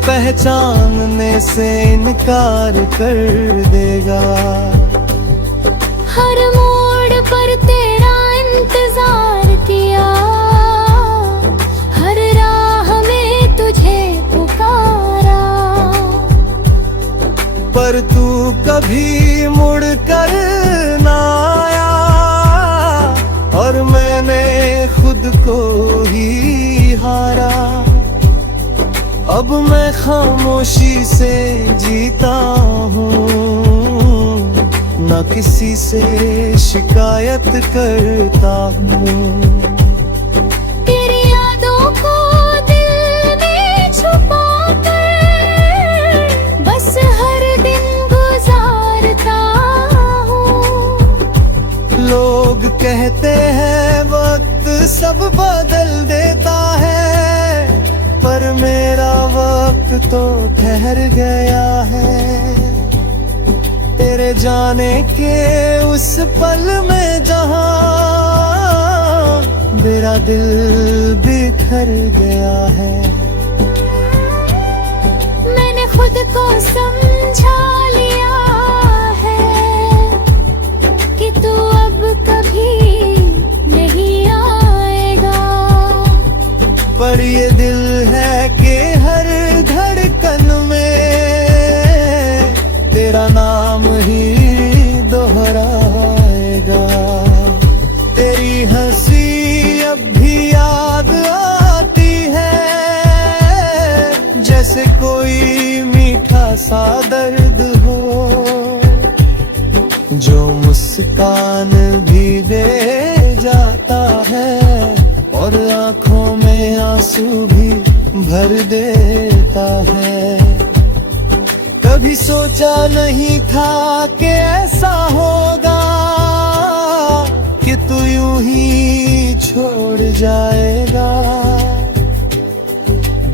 पहचानने से इनकार कर देगा। हर मोड़ पर तेरा इंतजार किया, हर राह में तुझे पुकारा, पर तू कभी मुड़ कर ना आया और मैंने खुद को ही हारा। अब मैं खामोशी से जीता हूँ, न किसी से शिकायत करता हूँ। तेरी यादों को दिल में छुपा कर बस हर दिन गुजारता हूँ। लोग कहते हैं वक्त सब बदल देता है, पर मेरा वक्त तो ठहर गया है। तेरे जाने के उस पल में जहां मेरा दिल बिखर गया है। मैंने खुद को समझा लिया है कि तू अब कभी नहीं आएगा, पर ये दिल है कि हर धड़कन में तेरा नाम ही दोहराएगा। तेरी हंसी अब भी याद आती है, जैसे कोई मीठा सा दर्द हो, जो मुस्कान भी दे जाता है और आँखों में आंसू भी भर देता है। कभी सोचा नहीं था कि ऐसा होगा, कि तू यूं ही छोड़ जाएगा।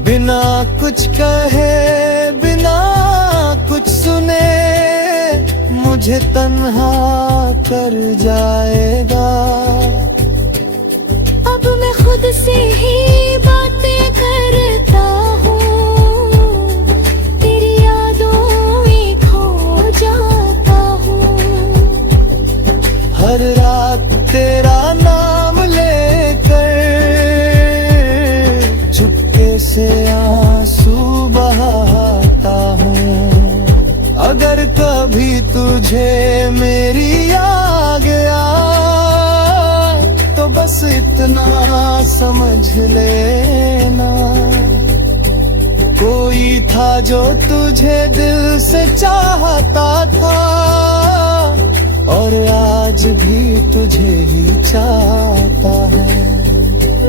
बिना कुछ कहे, बिना कुछ सुने मुझे तन्हा कर जाएगा। अब मैं खुद से ही बातें करता हूँ, तेरी यादों में खो जाता हूँ। हर रात तेरा नाम लेकर चुपके से आंसू बहाता हूँ। अगर कभी तुझे मेरी आ गया तो बस इतना समझ लेना, कोई था जो तुझे दिल से चाहता था और आज भी तुझे ही चाहता है।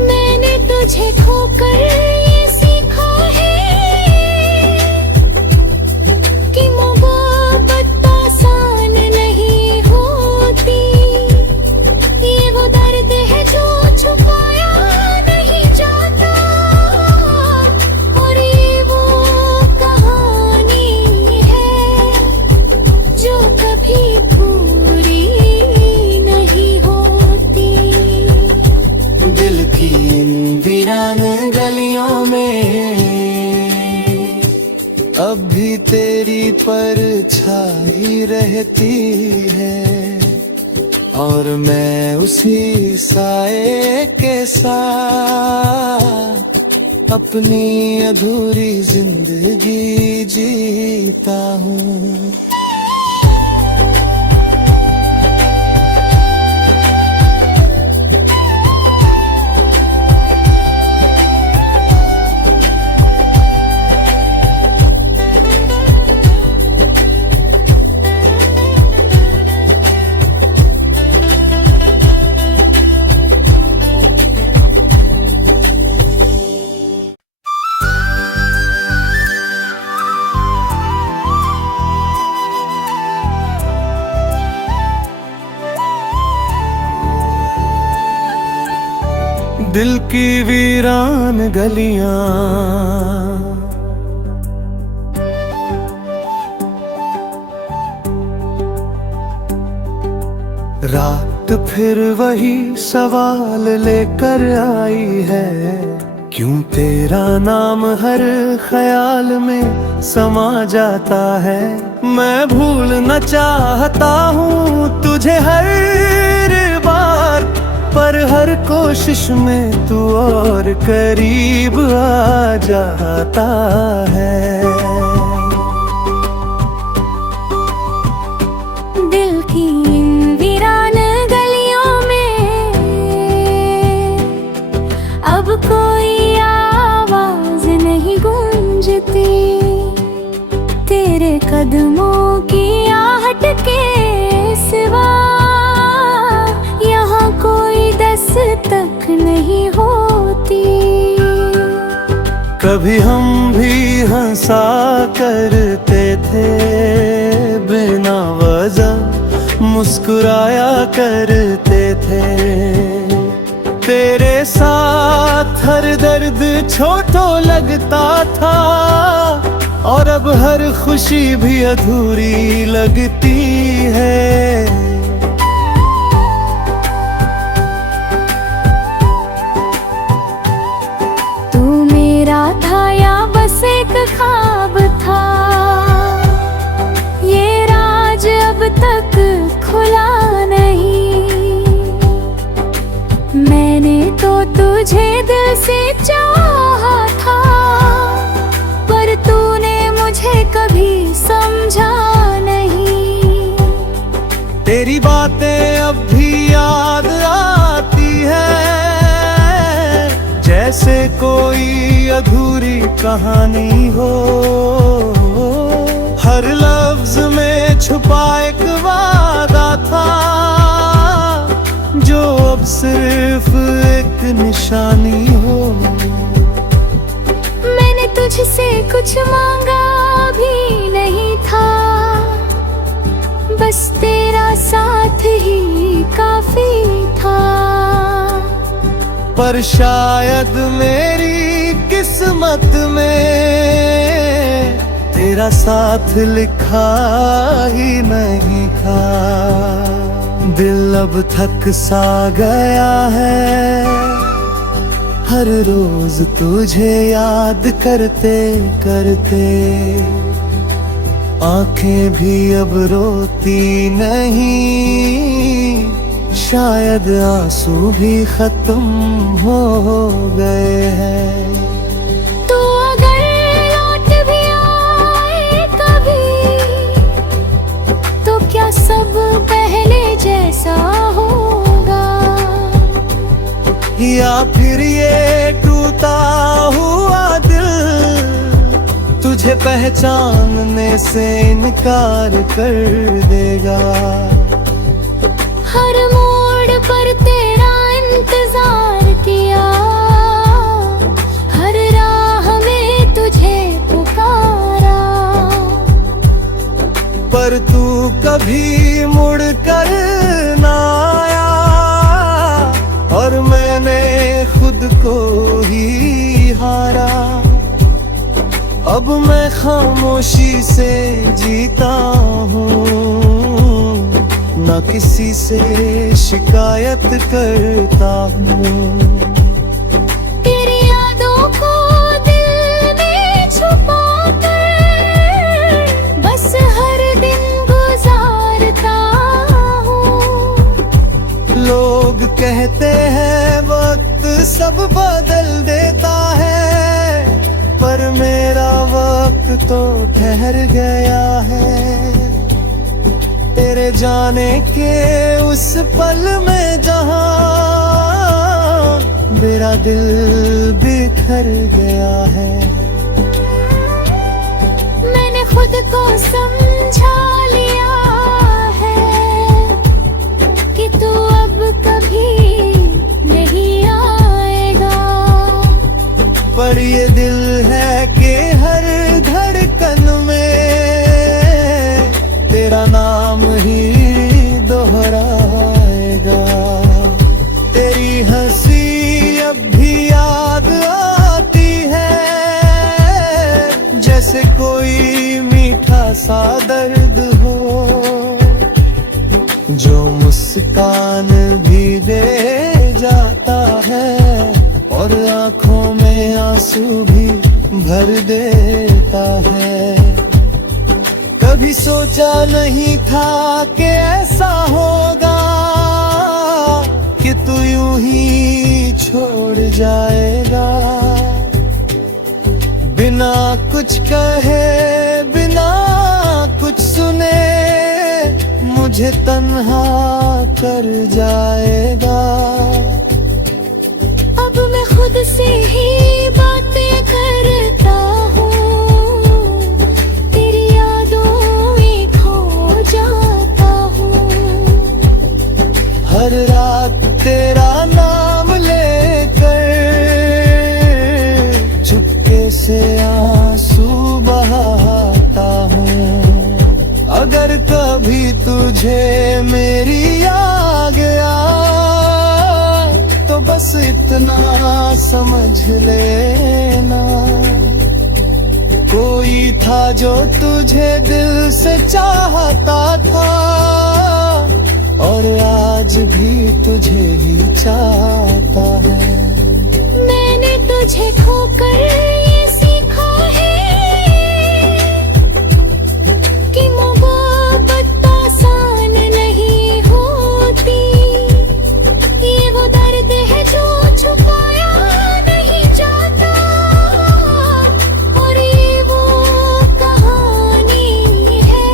मैंने तुझे खोकर ये सीखा है कि मोहब्बत आसान नहीं होती। ये वो दर्द है जो छुपाया नहीं जाता, और ये वो कहानी है जो कभी पूरी नहीं होती। दिल की इन वीरान गलियों में अब भी तेरी परछाई रहती है, और मैं उसी साए के साथ अपनी अधूरी जिंदगी जीता हूँ। दिल की वीरान गलियां रात फिर वही सवाल लेकर आई है, क्यों तेरा नाम हर ख्याल में समा जाता है। मैं भूलना चाहता हूँ तुझे हर बार, पर हर कोशिश में तू और करीब आ जाता है। दिल की इन वीरान गलियों में अब कोई आवाज नहीं गूंजती, तेरे कदमों की आहट के सिवा यहाँ कोई दस्तक नहीं होती। कभी हम भी हंसा करते थे, बिना वजह मुस्कुराया करते थे। तेरे साथ हर दर्द छोटा लगता था, और अब हर खुशी भी अधूरी लगती है। तू मेरा था या बस एक ख्वाब था, ये राज अब तक खुला नहीं। मैंने तो तुझे दिल से चाहा था, पर तूने मुझे कभी समझा नहीं। तेरी बातें अब भी याद आती है, जैसे कोई अधूरी कहानी हो। हर लफ्ज में छुपा एक वादा था, जो अब सिर्फ एक निशानी हो। मैंने तुझसे कुछ मांगा भी नहीं था, बस तेरा साथ ही काफी था। पर शायद मेरी किस्मत में तेरा साथ लिखा ही नहीं था। दिल अब थक सा गया है, हर रोज तुझे याद करते करते। आंखें भी अब रोती नहीं, शायद आंसू भी खत्म हो गए हैं। तो अगर लौट भी आए कभी, तो क्या सब पहले जैसा होगा, या फिर ये टूटा हुआ दिल तुझे पहचानने से इनकार कर देगा। हर मोड़ पर तेरा इंतजार किया, हर राह में तुझे पुकारा, पर तू कभी मुड़ कर ना आया, और मैंने खुद को ही हारा। अब मैं खामोशी से जीता हूँ, ना किसी से शिकायत करता हूँ। तेरी यादों को दिल में छुपा कर बस हर दिन गुजारता हूँ। लोग कहते हैं वक्त सब बदल देता है, पर मेरा वक्त तो ठहर गया है। तेरे जाने के उस पल में जहां मेरा दिल बिखर गया है। मैंने खुद को समझा लिया है कि तू अब कभी नहीं आएगा, पर ये दिल है कि हर धड़कन में तेरा नाम ही दोहराएगा। तेरी हंसी अब भी याद आती है, जैसे कोई मीठा सा दर्द हो, जो मुस्कान भी दे जाता है और आँखों में में आंसू भी भर देता है। कभी सोचा नहीं था कि ऐसा होगा, कि तू यूं ही छोड़ जाएगा। बिना कुछ कहे, बिना कुछ सुने, मुझे तन्हा कर जाएगा। अब मैं खुद से ही बातें करता हूँ, तेरी यादों में खो जाता हूँ। हर रात तेरा नाम लेकर चुपके से आंसू बहाता हूँ। अगर कभी तुझे मेरी आ गया, तो बस इतना समझ लेना, कोई था जो तुझे दिल से चाहता था, और आज भी तुझे ही चाहता है। मैंने तुझे खोकर ये सीखा है कि मोहब्बत आसान नहीं होती। ये वो दर्द है जो छुपाया नहीं जाता, और ये वो कहानी है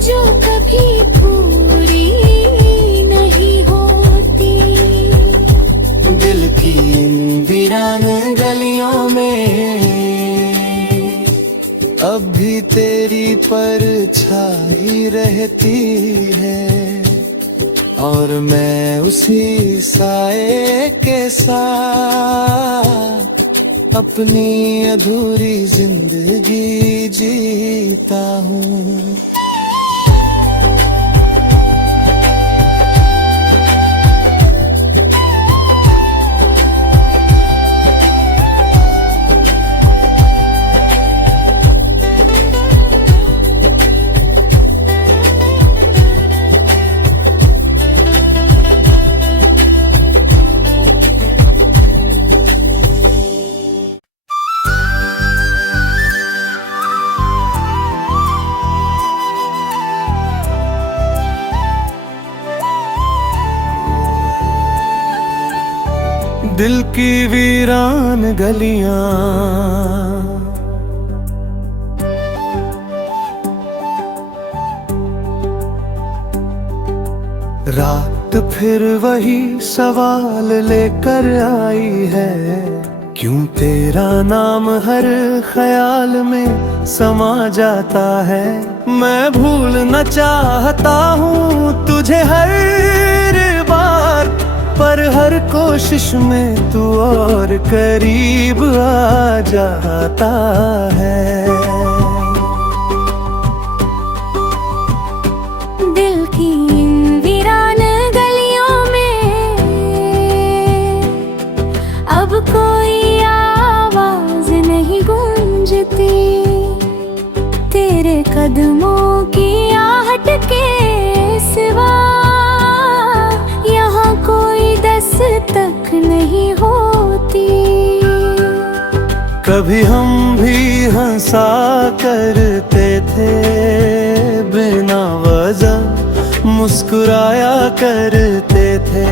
जो कभी पूरी नहीं होती। दिल की इन वीरान गलियों में अब भी तेरी परछाई रहती है, और मैं उसी साए के साथ अपनी अधूरी जिंदगी जीता हूँ। दिल की वीरान गलियां, रात फिर वही सवाल लेकर आई है। क्यों तेरा नाम हर ख्याल में समा जाता है। मैं भूलना चाहता हूँ तुझे हर बार, पर हर कोशिश में तू और करीब आ जाता है। दिल की इन वीरान गलियों में अब कोई आवाज नहीं गूंजती। तेरे कदमों की आहट के सिवा यहाँ कोई दस्तक नहीं होती। कभी हम भी हंसा करते थे, बिना वजह मुस्कुराया करते थे।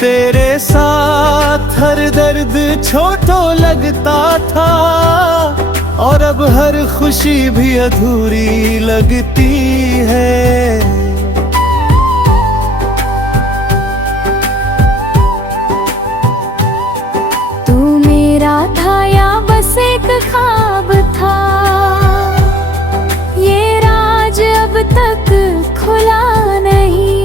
तेरे साथ हर दर्द छोटा लगता था, और अब हर खुशी भी अधूरी लगती है। तू मेरा था या बस एक ख्वाब था, ये राज अब तक खुला नहीं।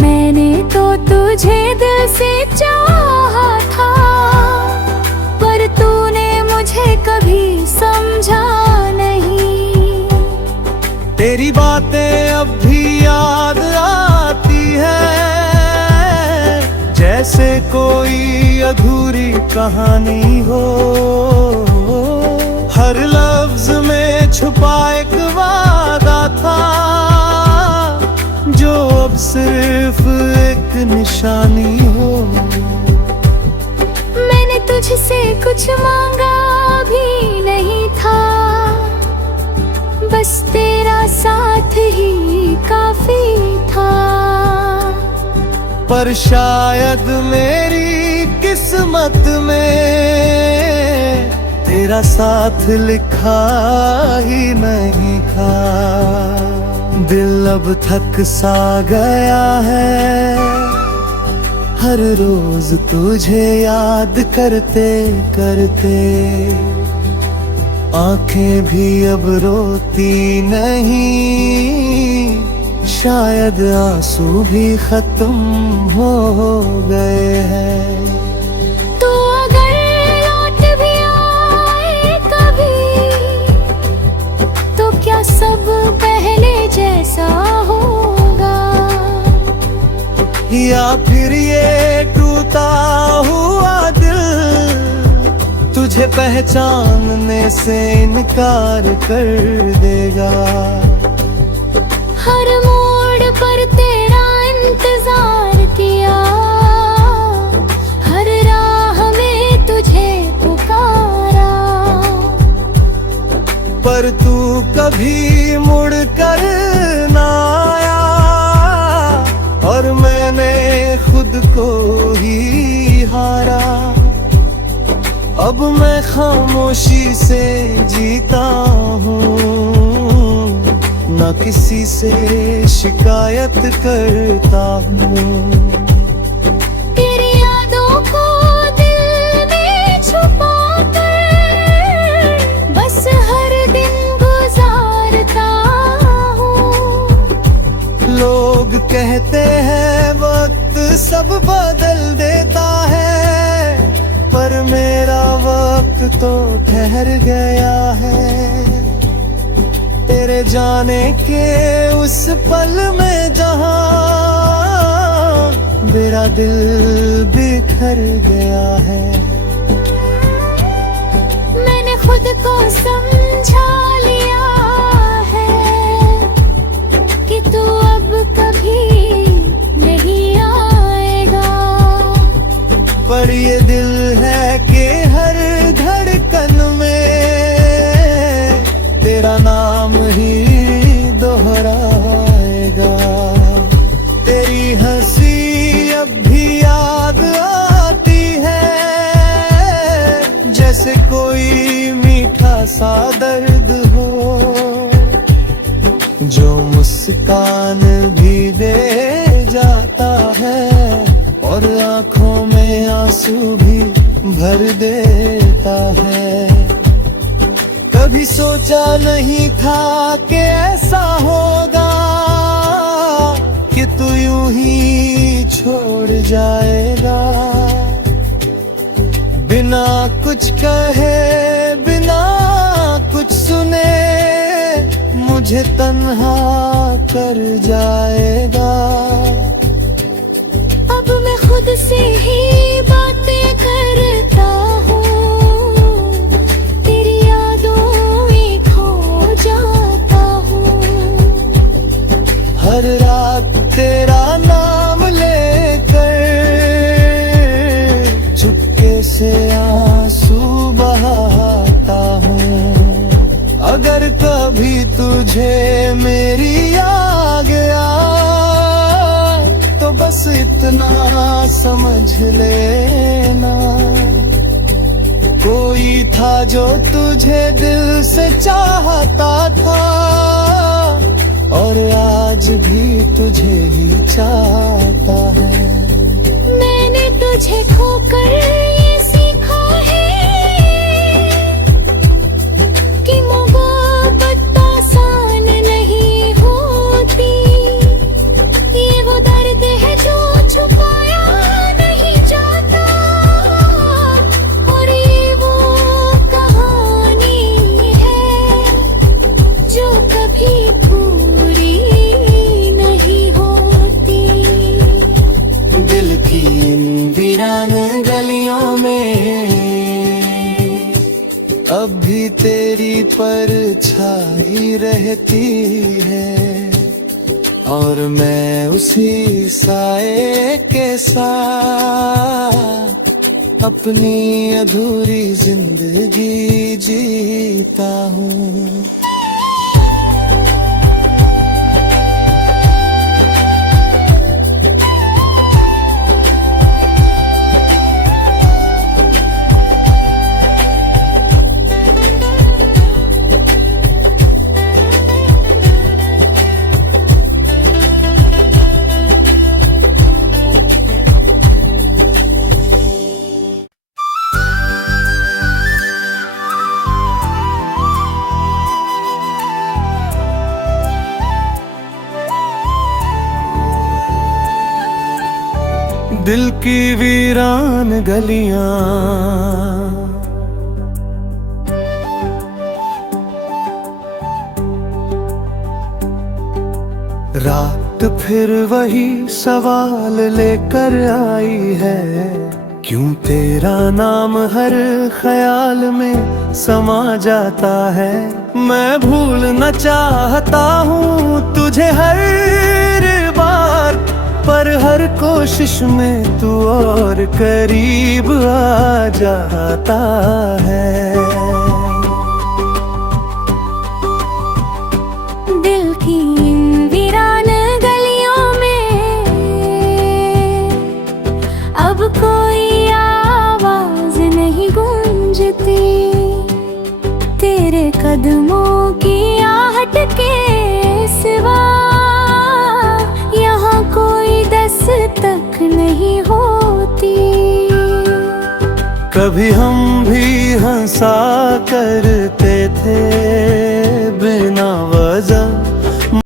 मैंने तो तुझे दिल से चाहा था, पर तूने मुझे कभी समझा नहीं। तेरी बातें अब भी याद आती है, जैसे कोई अधूरी कहानी हो। हर लफ्ज में छुपा एक वादा था, जो अब सिर्फ एक निशानी हो। कुछ मांगा भी नहीं था, बस तेरा साथ ही काफी था। पर शायद मेरी किस्मत में तेरा साथ लिखा ही नहीं था। दिल अब थक सा गया है, हर रोज तुझे याद करते करते। आंखें भी अब रोती नहीं, शायद आंसू भी खत्म हो गए हैं। तो अगर लौट भी आए कभी, तो क्या सब पहले जैसा होगा, या फिर ये टूटा हुआ दिल तुझे पहचानने से इनकार कर देगा। हर मोड़ पर तेरा इंतजार किया, हर राह में तुझे पुकारा, पर तू कभी मुड़ कर ना आया, और मैंने खुद को ही हारा। अब मैं खामोशी से जीता हूँ, ना किसी से शिकायत करता हूँ। तेरी यादों को दिल में छुपा कर बस हर दिन गुजारता हूँ। लोग कहते हैं वक्त सब बदल देता है, पर मेरा वक्त तो ठहर गया है। तेरे जाने के उस पल में जहां मेरा दिल बिखर गया है। मैंने खुद को समझा लिया है कि तू अब कभी नहीं आएगा, पर ये दिल है कि हर धड़कन में तेरा नाम ही दोहराएगा। तेरी हंसी अब भी याद आती है, जैसे कोई मीठा सा दर्द हो, जो मुस्कान भी दे जाता है और आंखों में आंसू भी भर देता है। कभी सोचा नहीं था कि ऐसा होगा, कि तू यूं ही छोड़ जाएगा। बिना कुछ कहे, बिना कुछ सुने, मुझे तन्हा कर जाएगा। अब मैं खुद से ही बातें करता हूँ, तेरी यादों में खो जाता हूँ। हर रात तेरा नाम लेकर चुपके से आंसू बहाता हूँ। अगर कभी तुझे मेरी आ गया, तो बस इतना समझ लेना, कोई था जो तुझे दिल से चाहता था, और आज भी तुझे ही चाहता है। मैंने तुझे खोकर ये सीखा है कि मोहब्बत आसान नहीं होती। ये वो दर्द है जो छुपाया नहीं जाता, और ये वो कहानी है जो कभी पूरी नहीं होती। दिल की इन वीरान गलियों में अब भी तेरी परछाई रहती है, और मैं उसी साए के साथ अपनी अधूरी जिंदगी जीता हूँ। दिल की वीरान गलियां, रात फिर वही सवाल लेकर आई है, क्यों तेरा नाम हर ख्याल में समा जाता है। मैं भूलना चाहता हूँ तुझे हर बार, पर हर कोशिश में तू और करीब आ जाता है। दिल की इन वीरान गलियों में अब कोई आवाज नहीं गूंजती, तेरे कदमों की आहट के सिवा यहाँ कोई दस्तक नहीं होती। कभी हम भी हंसा करते थे,